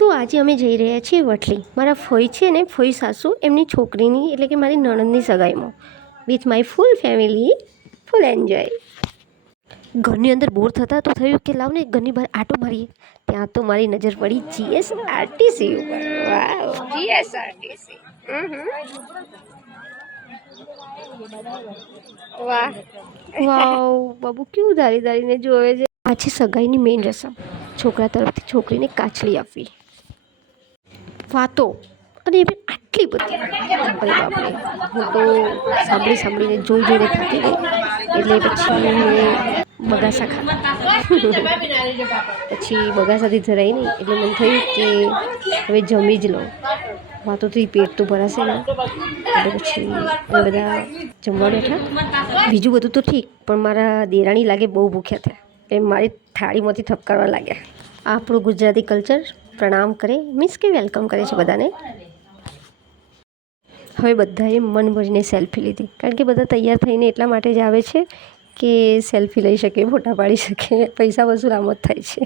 તો આજે અમે જઈ રહ્યા છીએ વટલી. મારા ફોઈ છે ને, ફોઈ સાસુ એમની છોકરીની એટલે કે મારી નણંદની સગાઈમાં with my full family, full enjoy. ઘરની અંદર બોર થતા તો થયું કે લાવ ને ઘરની બહાર આટો મારીએ. ત્યાં તો મારી નજર પડી જીએસઆરટીસી ઉપર. વાવ, જીએસઆરટીસી. વાહ વાવ, બાબુ કેવું ધારી ધારીને જોવે છે. આ છે સગાઈની મેઇન રસમ. છોકરા તરફથી છોકરીને કાચલી આપવી, વાતો, અને એ આટલી બધી. બાપરે બાપરે, હું તો સાંભળીને જોઈને થાકી ગઈ. એટલે પછી મેં બગાસા ખાધા. પછી બગાસાથી ધરાઈ નહીં એટલે મને થયું કે હવે જમી જ લઉં. વાતોથી પેટ તો ભરાશે ને, એટલે પછી અમે બધા જમવા બેઠા. બીજું બધું તો ઠીક, પણ મારા દેરાણી લાગે બહુ ભૂખ્યા થયા. એ મારી થાળીમાંથી ઠપકારવા લાગ્યા. આપણું ગુજરાતી કલ્ચર પ્રણામ કરે, મીન્સ કે વેલકમ કરે છે બધાને. હવે બધાએ મન ભરીને સેલ્ફી લીધી, કારણ કે બધા તૈયાર થઈને એટલા માટે જ આવે છે કે સેલ્ફી લઈ શકે, ફોટા પાડી શકે. પૈસા વસૂલ આમ જ થાય છે.